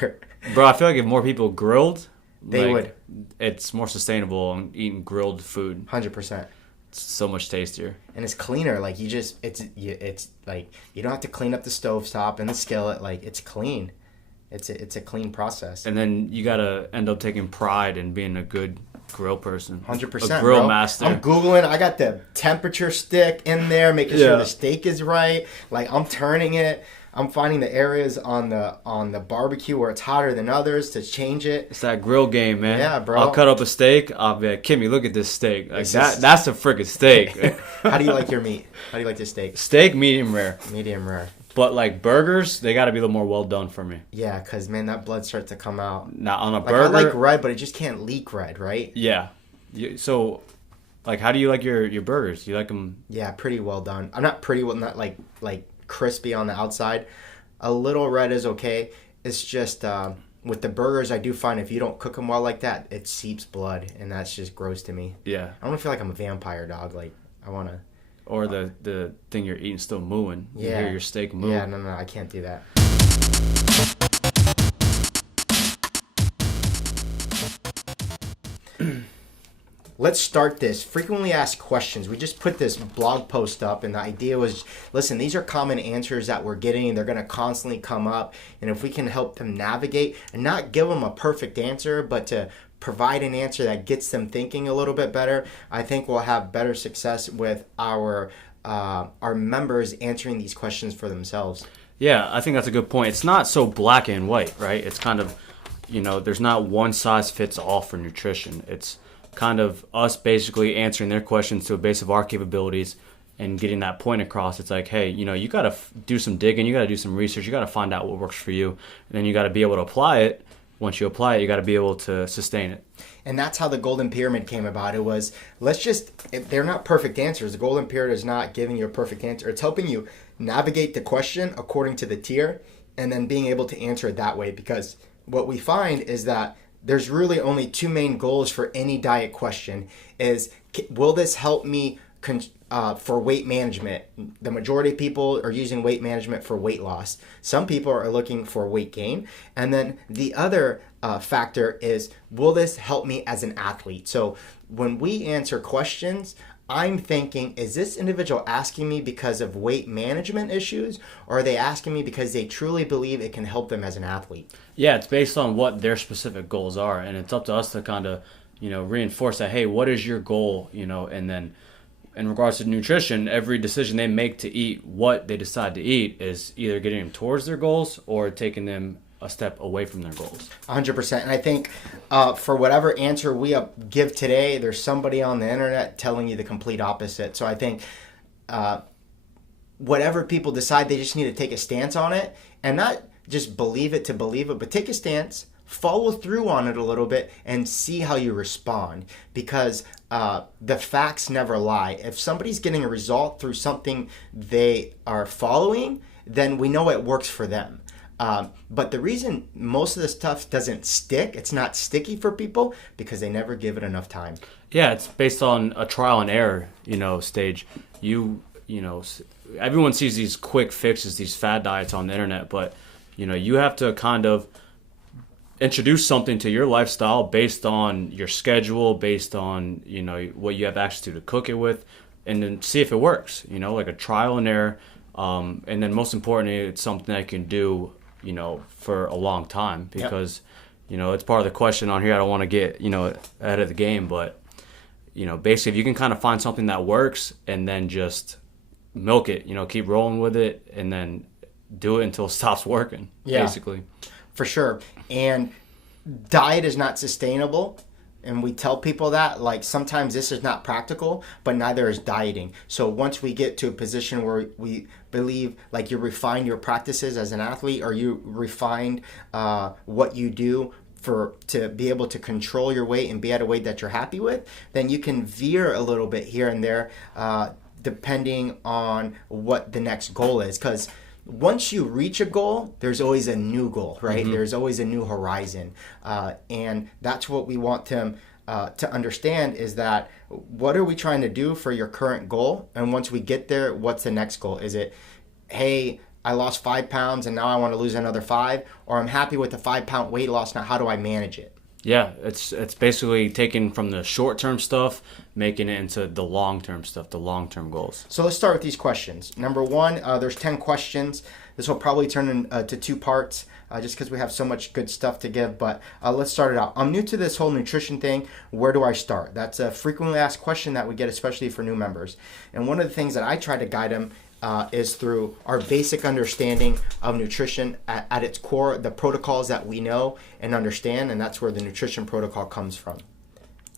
better. Bro, I feel like if more people grilled, They would. It's more sustainable on eating grilled food. 100%. It's so much tastier. And it's cleaner. Like, it's like, you don't have to clean up the stovetop and the skillet. Like, it's clean. It's a clean process. And then you gotta end up taking pride in being a good grill person. 100%, a grill bro. master. I'm Googling. I got the temperature stick in there, making sure the steak is right. Like, I'm turning it. I'm finding the areas on the barbecue where it's hotter than others to change it. It's that grill game, man. Yeah, bro. I'll cut up a steak. I'll be like, Kimmy, look at this steak. Like that's a freaking steak. How do you like your meat? How do you like your steak? Steak, medium rare. Medium rare. But like burgers, they got to be a little more well done for me. Yeah, because, man, that blood starts to come out. Now on a Like, burger, I like red, but it just can't leak red, right? Yeah. So, like, how do you like your burgers? Do you like them? Yeah, pretty well done. I'm not pretty well, not like crispy on the outside. A little red is okay. It's just with the burgers, I do find if you don't cook them well like that, it seeps blood, and that's just gross to me. Yeah. I don't feel like I'm a vampire, dog. Like, I want to. Or the thing you're eating still mooing. You Yeah. hear your steak moo. Yeah, no, I can't do that. Let's start this. Frequently asked questions. We just put this blog post up, and the idea was, listen, these are common answers that we're getting, and they're going to constantly come up. And if we can help them navigate and not give them a perfect answer, but to provide an answer that gets them thinking a little bit better, I think we'll have better success with our members answering these questions for themselves. Yeah, I think that's a good point. It's not so black and white, right? It's kind of, there's not one size fits all for nutrition. It's kind of us basically answering their questions to a base of our capabilities and getting that point across. It's like, hey, you got to do some digging, you got to do some research, you got to find out what works for you, and then you got to be able to apply it. Once you apply it, you got to be able to sustain it. And that's how the Golden Pyramid came about. It was, they're not perfect answers. The Golden Pyramid is not giving you a perfect answer. It's helping you navigate the question according to the tier and then being able to answer it that way. Because what we find is that there's really only two main goals for any diet question is, will this help me for weight management? The majority of people are using weight management for weight loss. Some people are looking for weight gain. And then the other factor is, will this help me as an athlete? So when we answer questions, I'm thinking, is this individual asking me because of weight management issues, or are they asking me because they truly believe it can help them as an athlete? Yeah, it's based on what their specific goals are, and it's up to us to kind of, reinforce that, hey, what is your goal, and then in regards to nutrition, every decision they make to eat what they decide to eat is either getting them towards their goals or taking them a step away from their goals. 100%. And I think for whatever answer we give today, there's somebody on the internet telling you the complete opposite. So I think whatever people decide, they just need to take a stance on it and not just believe it to believe it, but take a stance, follow through on it a little bit, and see how you respond. Because the facts never lie. If somebody's getting a result through something they are following, then we know it works for them. But the reason most of this stuff doesn't stick, it's not sticky for people, because they never give it enough time. Yeah, it's based on a trial and error, stage. Everyone sees these quick fixes, these fad diets on the internet, but, you have to kind of introduce something to your lifestyle based on your schedule, based on, what you have access to cook it with, and then see if it works, like a trial and error. And then most importantly, it's something that you can do, for a long time, because, it's part of the question on here. I don't want to get, ahead of the game, but, basically if you can kind of find something that works and then just milk it, keep rolling with it and then do it until it stops working, basically. For sure. And diet is not sustainable. And we tell people that, like, sometimes this is not practical, but neither is dieting. So once we get to a position where we believe, like, you refine your practices as an athlete, or you refined what you do to be able to control your weight and be at a weight that you're happy with, then you can veer a little bit here and there, depending on what the next goal is. Because once you reach a goal, there's always a new goal, right? Mm-hmm. There's always a new horizon. And that's what we want them to understand, is that what are we trying to do for your current goal? And once we get there, what's the next goal? Is it, hey, I lost 5 pounds and now I want to lose another 5, or I'm happy with the 5 pound weight loss. Now, how do I manage it? Yeah, it's basically taking from the short-term stuff, making it into the long-term stuff, the long-term goals. So let's start with these questions. Number one, there's 10 questions. This will probably turn into 2 parts just because we have so much good stuff to give. But let's start it out. I'm new to this whole nutrition thing. Where do I start? That's a frequently asked question that we get, especially for new members. And one of the things that I try to guide them is through our basic understanding of nutrition at its core, the protocols that we know and understand, and that's where the nutrition protocol comes from.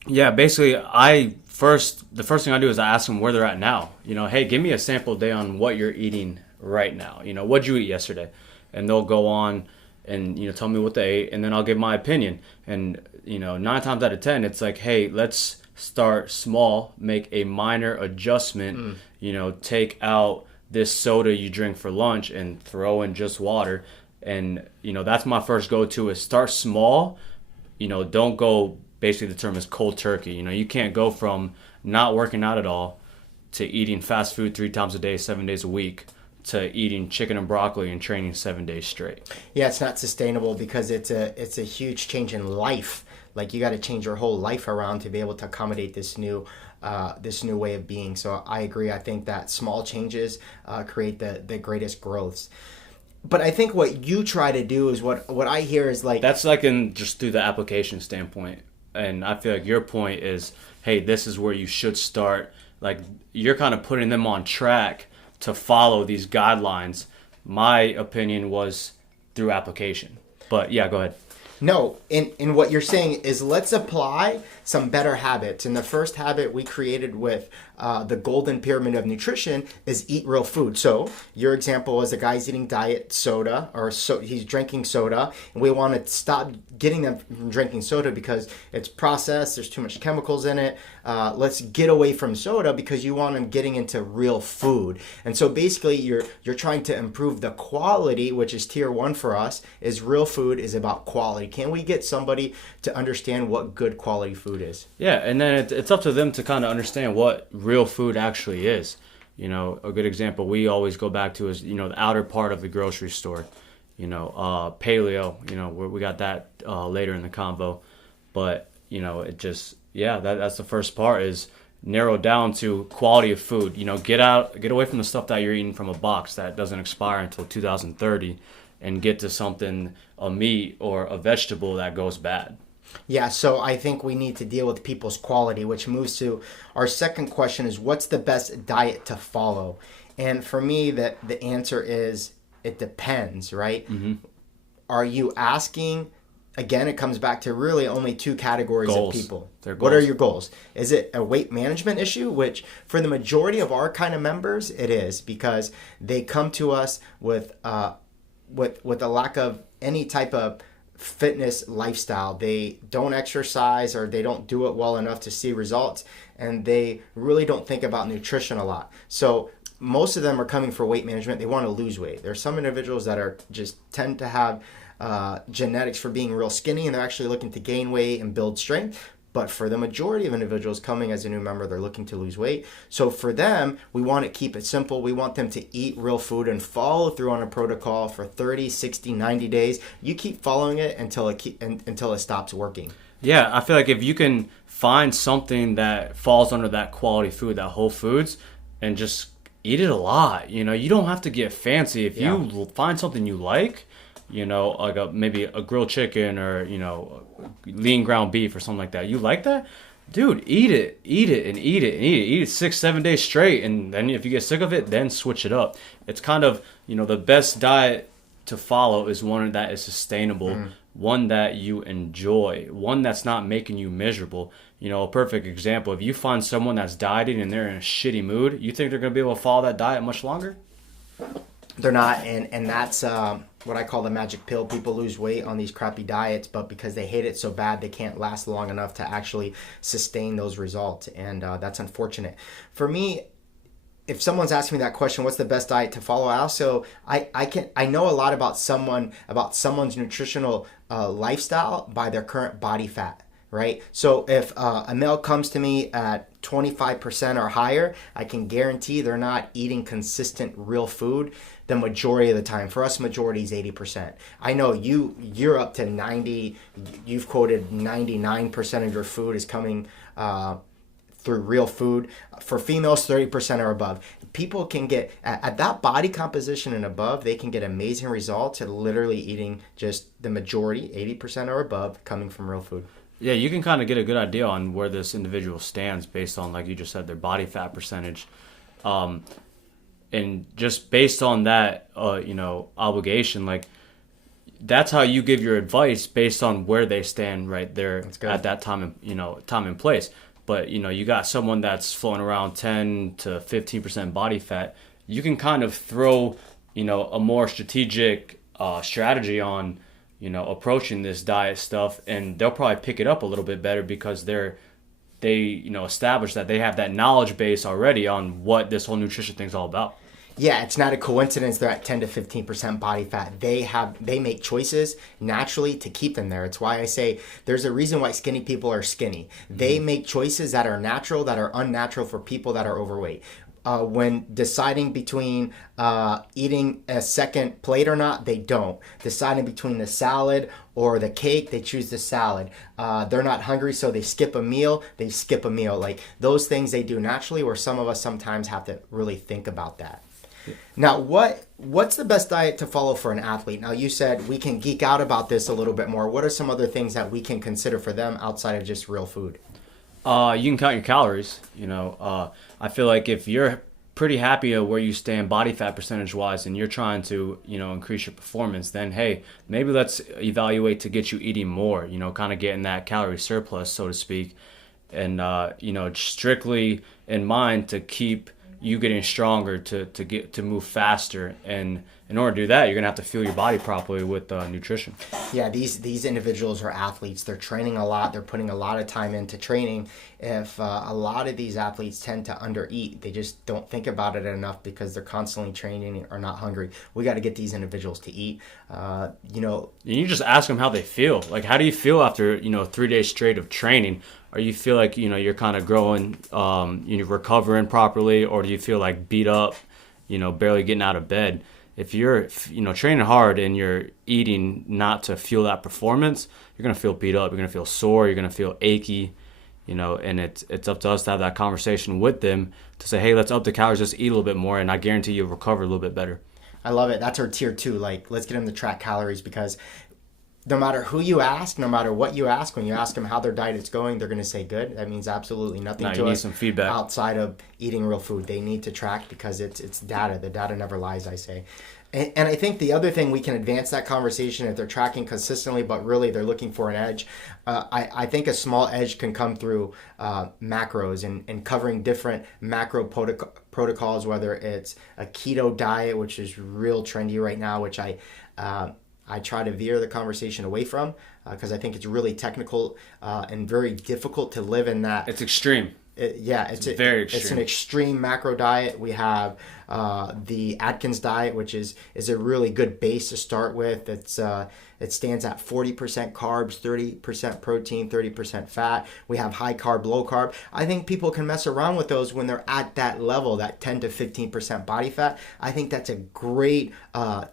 Yeah, basically, the first thing I do is I ask them where they're at now. Hey, give me a sample day on what you're eating right now. What'd you eat yesterday? And they'll go on and tell me what they ate, and then I'll give my opinion. And 9 times out of 10, it's like, hey, let's start small, make a minor adjustment. Take out this soda you drink for lunch and throw in just water. And that's my first go-to is start small. Don't go, basically the term is cold turkey. You can't go from not working out at all to eating fast food 3 times a day, 7 days a week, to eating chicken and broccoli and training 7 days straight. Yeah, it's not sustainable because it's a huge change in life. Like, you got to change your whole life around to be able to accommodate this new way of being. So I agree. I think that small changes create the greatest growths. But I think what you try to do is what I hear is like... That's like in just through the application standpoint. And I feel like your point is, hey, this is where you should start. Like, you're kind of putting them on track to follow these guidelines. My opinion was through application. But yeah, go ahead. No, in what you're saying is let's apply some better habits. And the first habit we created with the golden pyramid of nutrition is eat real food. So your example is a guy's eating diet soda, or he's drinking soda, and we want to stop getting them from drinking soda because it's processed, there's too much chemicals in it. Let's get away from soda because you want them getting into real food. And so basically you're trying to improve the quality, which is tier 1 for us, is real food is about quality. Can we get somebody to understand what good quality food is? Yeah, and then it's up to them to kind of understand what real food actually is. A good example we always go back to is, the outer part of the grocery store. Paleo, we got that later in the convo. But, it just, that's the first part is narrow down to quality of food. Get away from the stuff that you're eating from a box that doesn't expire until 2030 and get to something, a meat or a vegetable that goes bad. Yeah, so I think we need to deal with people's quality, which moves to our second question is what's the best diet to follow? And for me, the answer is it depends, right? Mm-hmm. Are you asking, again, it comes back to really only 2 categories goals. of people. What are your goals? Is it a weight management issue, which for the majority of our kind of members, it is, because they come to us with a lack of any type of fitness lifestyle. They don't exercise or they don't do it well enough to see results, and they really don't think about nutrition a lot. So most of them are coming for weight management. They want to lose weight. There's some individuals that are just tend to have genetics for being real skinny, and they're actually looking to gain weight and build strength. But for the majority of individuals coming as a new member, they're looking to lose weight. So for them, we want to keep it simple. We want them to eat real food and follow through on a protocol for 30, 60, 90 days. You keep following it until it stops working. Yeah, I feel like if you can find something that falls under that quality food, that whole foods, and just eat it a lot. You don't have to get fancy. If you find something you like, like maybe a grilled chicken or, lean ground beef or something like that. You like that? Dude, eat it and eat it. Eat it 6-7 days straight. And then if you get sick of it, then switch it up. It's kind of, the best diet to follow is one that is sustainable, one that you enjoy, one that's not making you miserable. A perfect example, if you find someone that's dieting and they're in a shitty mood, you think they're going to be able to follow that diet much longer? They're not, and that's what I call the magic pill. People lose weight on these crappy diets, but because they hate it so bad, they can't last long enough to actually sustain those results, and that's unfortunate. For me, if someone's asking me that question, what's the best diet to follow? I know a lot about someone's nutritional lifestyle by their current body fat. right? So if a male comes to me at 25% or higher, I can guarantee they're not eating consistent real food the majority of the time. For us, majority is 80%. I know you're up to 90. You've quoted 99% of your food is coming through real food. For females, 30% or above. People can get, at that body composition and above, they can get amazing results at literally eating just the majority, 80% or above, coming from real food. Yeah, you can kind of get a good idea on where this individual stands based on, like you just said, their body fat percentage. And just based on that, obligation, like, that's how you give your advice based on where they stand right there at that time, time and place. But, you got someone that's floating around 10 to 15% body fat. You can kind of throw, a more strategic strategy on, approaching this diet stuff, and they'll probably pick it up a little bit better because they establish that they have that knowledge base already on what this whole nutrition thing's all about. Yeah, it's not a coincidence they're at 10 to 15% body fat. They make choices naturally to keep them there. It's why I say there's a reason why skinny people are skinny. They make choices that are natural, that are unnatural for people that are overweight. When deciding between eating a second plate or not, they don't. Deciding between the salad or the cake, they choose the salad. They're not hungry, so they skip a meal. They skip a meal. Like, those things they do naturally, where some of us sometimes have to really think about that. Now, what's the best diet to follow for an athlete? Now, you said we can geek out about this a little bit more. What are some other things that we can consider for them outside of just real food? You can count your calories. I feel like if you're pretty happy at where you stand body fat percentage wise and you're trying to, increase your performance, then hey, maybe let's evaluate to get you eating more, kind of getting that calorie surplus, so to speak. And, strictly in mind to keep you getting stronger, to move faster. And in order to do that, you're going to have to fuel your body properly with nutrition. Yeah, these individuals are athletes. They're training a lot. They're putting a lot of time into training. If a lot of these athletes tend to undereat, they just don't think about it enough because they're constantly training or not hungry. We got to get these individuals to eat. You just ask them how they feel. Like, how do you feel after 3 days straight of training? Or you feel like, you're kind of growing, you're recovering properly, or do you feel like beat up, barely getting out of bed? If you're, training hard and you're eating not to fuel that performance, you're going to feel beat up, you're going to feel sore, you're going to feel achy, and it's up to us to have that conversation with them to say, hey, let's up the calories, just eat a little bit more, and I guarantee you'll recover a little bit better. I love it. That's our tier 2. Like, let's get them to track calories, because no matter who you ask, no matter what you ask, when you ask them how their diet is going, they're going to say good. That means absolutely nothing to us. You need some feedback outside of eating real food. They need to track because it's data. The data never lies, I say. And I think the other thing we can advance that conversation, if they're tracking consistently, but really they're looking for an edge, I think a small edge can come through macros and covering different macro protocols, whether it's a keto diet, which is real trendy right now, which I try to veer the conversation away from because I think it's really technical and very difficult to live in that. It's extreme. It's very extreme. It's an extreme macro diet. We have the Atkins diet, which is a really good base to start with. It stands at 40% carbs, 30% protein, 30% fat. We have high carb, low carb. I think people can mess around with those when they're at that level, that 10 to 15% body fat. I think that's a great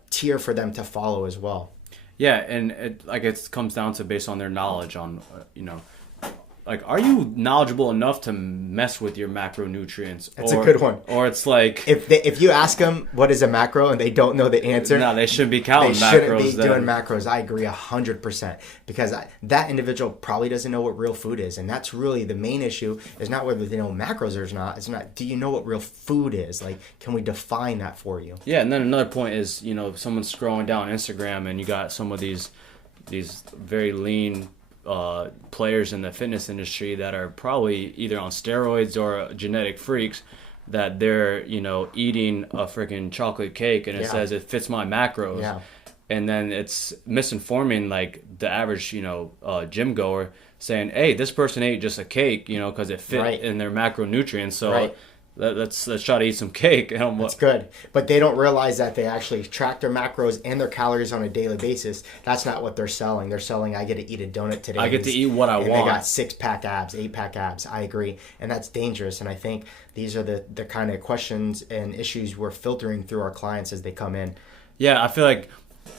tier for them to follow as well. Yeah, and it comes down to based on their knowledge on, like, are you knowledgeable enough to mess with your macronutrients? That's a good one. Or it's like, if you ask them what is a macro and they don't know the answer, no, they shouldn't be counting macros. They shouldn't be doing macros. I agree 100% because that individual probably doesn't know what real food is, and that's really the main issue. Is not whether they know macros or not. It's not. Do you know what real food is? Like, can we define that for you? Yeah, and then another point is, if someone's scrolling down Instagram and you got some of these very lean players in the fitness industry that are probably either on steroids or genetic freaks, that they're eating a freaking chocolate cake and it says it fits my macros, and then it's misinforming like the average gym goer, saying, hey, this person ate just a cake because it fit in their macronutrients, so let's try to eat some cake. And That's good. But they don't realize that they actually track their macros and their calories on a daily basis. That's not what they're selling. They're selling, I get to eat a donut today. I get to eat what I and want. They got 6-pack abs, 8-pack abs. I agree. And that's dangerous. And I think these are the kind of questions and issues we're filtering through our clients as they come in. Yeah, I feel like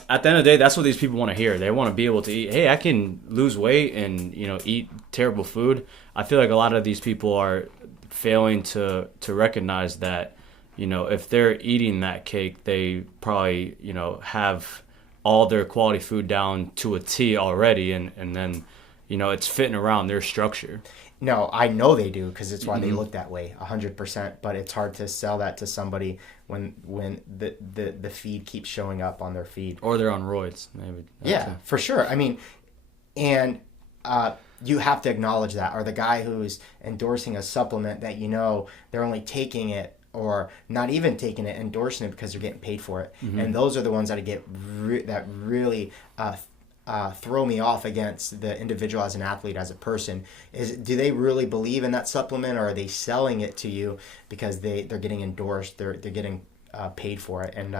at the end of the day, that's what these people want to hear. They want to be able to eat, hey, I can lose weight and, eat terrible food. I feel like a lot of these people are failing to recognize that, if they're eating that cake, they probably, have all their quality food down to a T already, and then, it's fitting around their structure. No, I know they do because it's why they look that way, 100%. But it's hard to sell that to somebody when the feed keeps showing up on their feed. Or they're on roids, maybe. Yeah, for sure. I mean, and you have to acknowledge that. Or the guy who's endorsing a supplement that they're only taking it or not even taking it, endorsing it because they're getting paid for it. Mm-hmm. And those are the ones that that really throw me off against the individual as an athlete, as a person. Do they really believe in that supplement, or are they selling it to you because they're getting endorsed, they're getting paid for it? And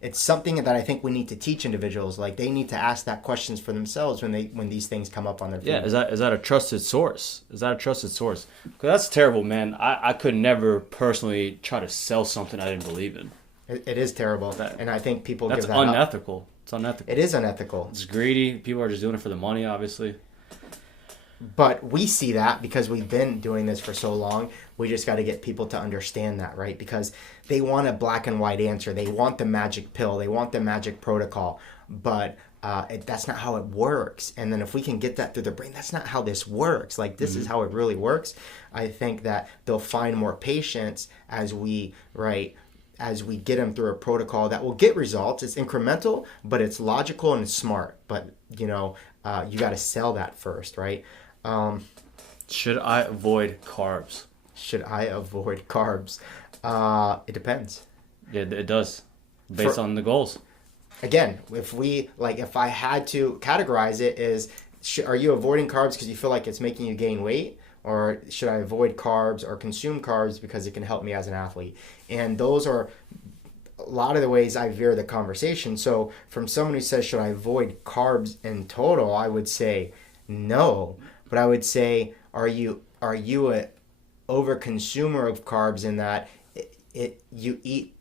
it's something that I think we need to teach individuals. Like, they need to ask that questions for themselves when these things come up on their feed. Yeah, is that a trusted source? Because that's terrible, man. I could never personally try to sell something I didn't believe in. It is terrible, and I think people give that That's unethical. up. It's unethical. It is unethical. It's greedy. People are just doing it for the money, obviously. But we see that because we've been doing this for so long. We just got to get people to understand that, right? Because they want a black and white answer. They want the magic pill. They want the magic protocol. But that's not how it works. And then if we can get that through their brain, that's not how this works. Like, this is how it really works. I think that they'll find more patience as we get them through a protocol that will get results. It's incremental, but it's logical and it's smart. But, you got to sell that first, right? Should I avoid carbs? It depends. Yeah, it does. Based on the goals. Again, if I had to categorize it as, are you avoiding carbs because you feel like it's making you gain weight? Or should I avoid carbs or consume carbs because it can help me as an athlete? And those are a lot of the ways I veer the conversation. So from someone who says, should I avoid carbs in total? I would say no. But I would say, are you a over consumer of carbs in that you eat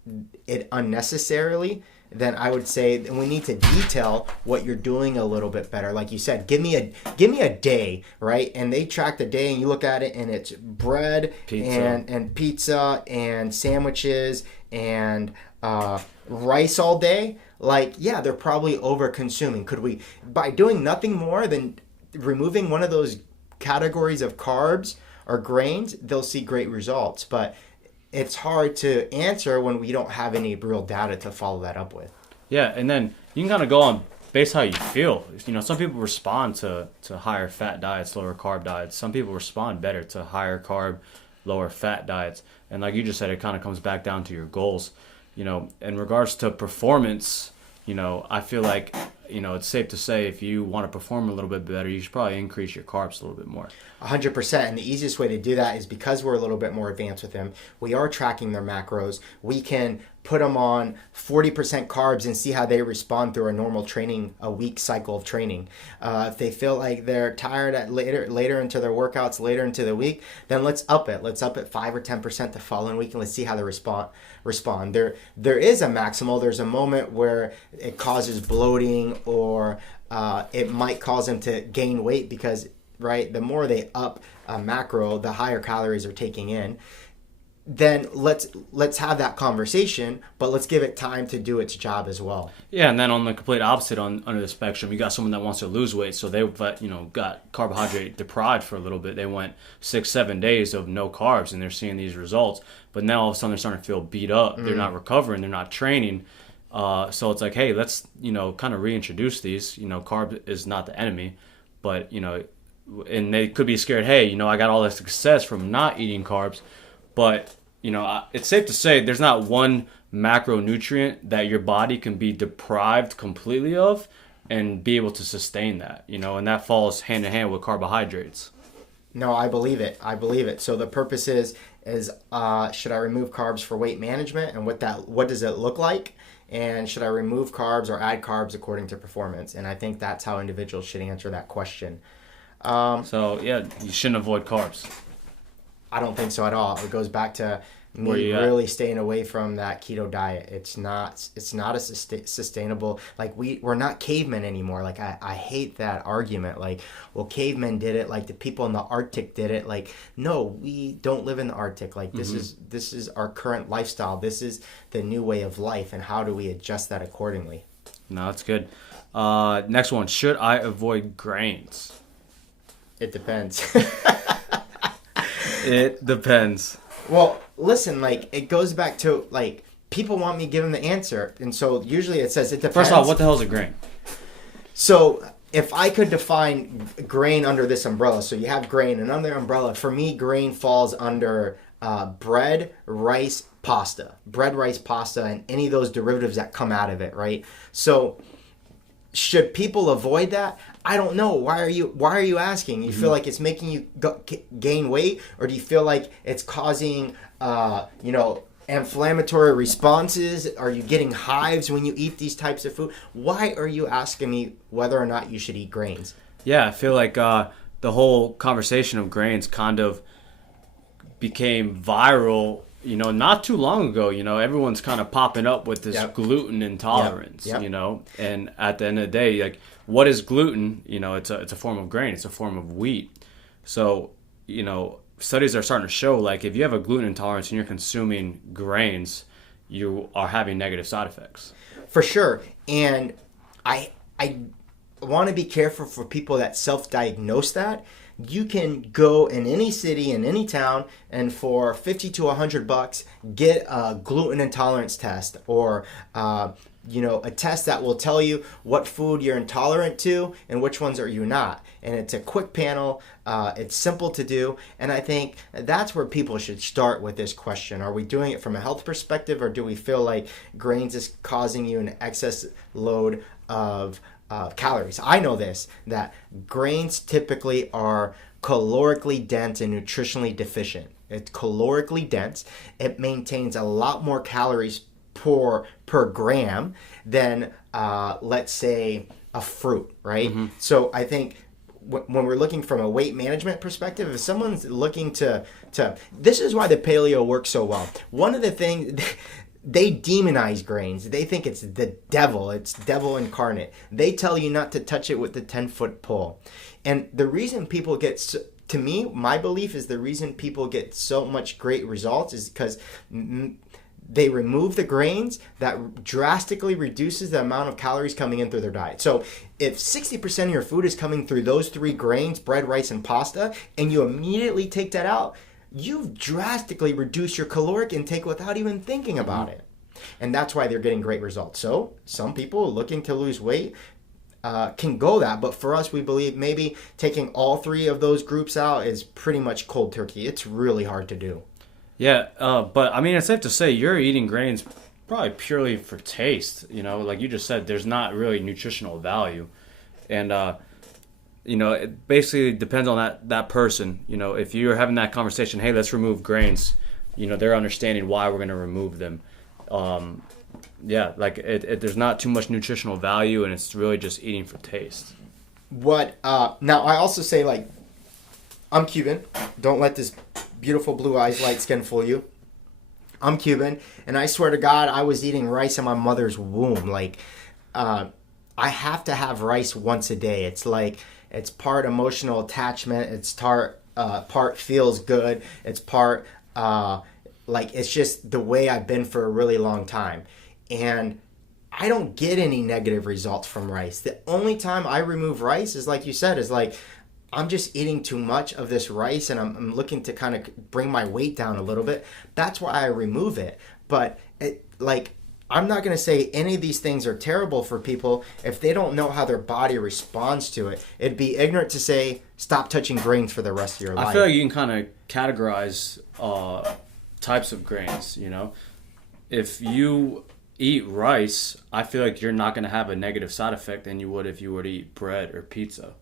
it unnecessarily? Then I would say we need to detail what you're doing a little bit better. Like you said, give me a day, right? And they track the day, and you look at it, and it's bread and pizza and sandwiches and rice all day. Like, yeah, they're probably over consuming. Could we, by doing nothing more than removing one of those categories of carbs or grains, they'll see great results. But it's hard to answer when we don't have any real data to follow that up with. Yeah, and then you can kind of go on based how you feel. Some people respond to higher fat diets, lower carb diets. Some people respond better to higher carb, lower fat diets. And like you just said, it kind of comes back down to your goals. In regards to performance, I feel like, it's safe to say if you want to perform a little bit better, you should probably increase your carbs a little bit more. 100%. And the easiest way to do that is because we're a little bit more advanced with them. We are tracking their macros. We can put them on 40% carbs and see how they respond through a normal training, a week cycle of training. If they feel like they're tired at later into their workouts, later into the week, then let's up it. Let's up it 5 or 10% the following week, and let's see how they respond. There is a maximal. There's a moment where it causes bloating, or it might cause them to gain weight because, right, the more they up a macro, the higher calories they're taking in. Then let's have that conversation, but let's give it time to do its job as well. Yeah, and then on the complete opposite under the spectrum, you got someone that wants to lose weight, so they got carbohydrate deprived for a little bit. They went 6-7 days of no carbs, and they're seeing these results. But now all of a sudden they're starting to feel beat up. They're not recovering. They're not training. So it's like, hey, let's kind of reintroduce these. Carb is not the enemy, but and they could be scared. Hey, I got all this success from not eating carbs, but it's safe to say there's not one macronutrient that your body can be deprived completely of and be able to sustain that, and that falls hand in hand with carbohydrates. No, I believe it. I believe it. So the purpose is should I remove carbs for weight management, and what does it look like? And should I remove carbs or add carbs according to performance? And I think that's how individuals should answer that question. So yeah, you shouldn't avoid carbs. I don't think so at all. It goes back to Where me you at? really staying away from that keto diet. It's not a sustainable, like we're not cavemen anymore. Like I hate that argument. Like, well, cavemen did it, like the people in the Arctic did it. Like, no, we don't live in the Arctic. Like this is our current lifestyle. This is the new way of life, and how do we adjust that accordingly? No, that's good. Next one, should I avoid grains? It depends. It depends. Well, listen, like it goes back to like people want me to give them the answer, and so usually it says it depends. First of all, what the hell is a grain? So if I could define grain under this umbrella, so you have grain, and under umbrella, for me, grain falls under bread, rice, pasta. Bread, rice, pasta, and any of those derivatives that come out of it, right? So should people avoid that? I don't know. Why are you asking? You feel like it's making you gain weight, or do you feel like it's causing inflammatory responses? Are you getting hives when you eat these types of food? Why are you asking me whether or not you should eat grains? Yeah, I feel like the whole conversation of grains kind of became viral, not too long ago. Everyone's kind of popping up with this gluten intolerance, Yep. and at the end of the day, like, what is gluten? It's a form of grain. It's a form of wheat. So, studies are starting to show, like, if you have a gluten intolerance and you're consuming grains, you are having negative side effects. For sure. And I want to be careful for people that self-diagnose that. You can go in any city, in any town, and for $50 to $100 get a gluten intolerance test, or a test that will tell you what food you're intolerant to and which ones are you not. And it's a quick panel. It's simple to do. And I think that's where people should start with this question. Are we doing it from a health perspective, or do we feel like grains is causing you an excess load of calories? I know that grains typically are calorically dense and nutritionally deficient. It's calorically dense. It maintains a lot more calories per gram than let's say a fruit, right? So I think when we're looking from a weight management perspective, if someone's looking to this is why the paleo works so well. One of the things, they demonize grains. They think it's the devil. It's devil incarnate. They tell you not to touch it with the 10-foot pole. And the reason people get, to me, my belief is the reason people get so much great results is because they remove the grains. That drastically reduces the amount of calories coming in through their diet. So if 60% of your food is coming through those three grains, bread, rice, and pasta, and you immediately take that out, you've drastically reduced your caloric intake without even thinking about it. And that's why they're getting great results. So some people looking to lose weight can go that. But for us, we believe maybe taking all three of those groups out is pretty much cold turkey. It's really hard to do. Yeah, but I mean, it's safe to say you're eating grains probably purely for taste. Like you just said, there's not really nutritional value. And it basically depends on that person. If you're having that conversation, hey, let's remove grains, they're understanding why we're going to remove them. There's not too much nutritional value, and it's really just eating for taste. Now I also say, like, I'm Cuban. Don't let this beautiful blue eyes, light skin fool you. I'm Cuban, and I swear to God, I was eating rice in my mother's womb. Like, I have to have rice once a day. It's like, it's part emotional attachment. It's part feels good. It's part it's just the way I've been for a really long time. And I don't get any negative results from rice. The only time I remove rice is, like you said, is like I'm just eating too much of this rice, and I'm looking to kind of bring my weight down a little bit. That's why I remove it. But I'm not going to say any of these things are terrible for people if they don't know how their body responds to it. It'd be ignorant to say, stop touching grains for the rest of your life. I feel like you can kind of categorize types of grains, If you eat rice, I feel like you're not going to have a negative side effect than you would if you were to eat bread or pizza.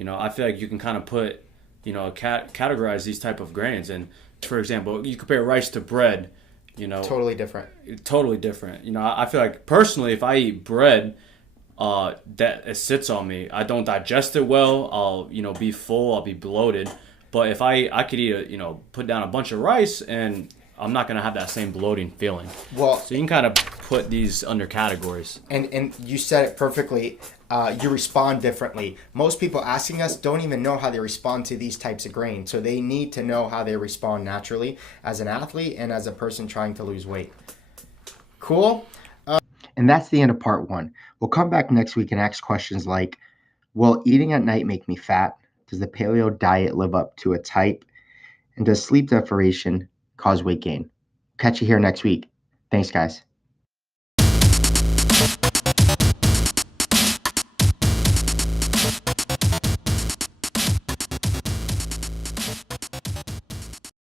I feel like you can kind of put categorize these type of grains. And for example, you compare rice to bread, Totally different. totally different. I feel like personally, if I eat bread, that it sits on me, I don't digest it well. I'll be full. I'll be bloated. But if I could eat put down a bunch of rice, and I'm not gonna have that same bloating feeling. Well, So you can kind of put these under categories. and you said it perfectly. You respond differently. Most people asking us don't even know how they respond to these types of grains. So they need to know how they respond naturally as an athlete and as a person trying to lose weight. Cool. And that's the end of part 1. We'll come back next week and ask questions like, will eating at night make me fat? Does the paleo diet live up to its hype? And does sleep deprivation cause weight gain? Catch you here next week. Thanks, guys.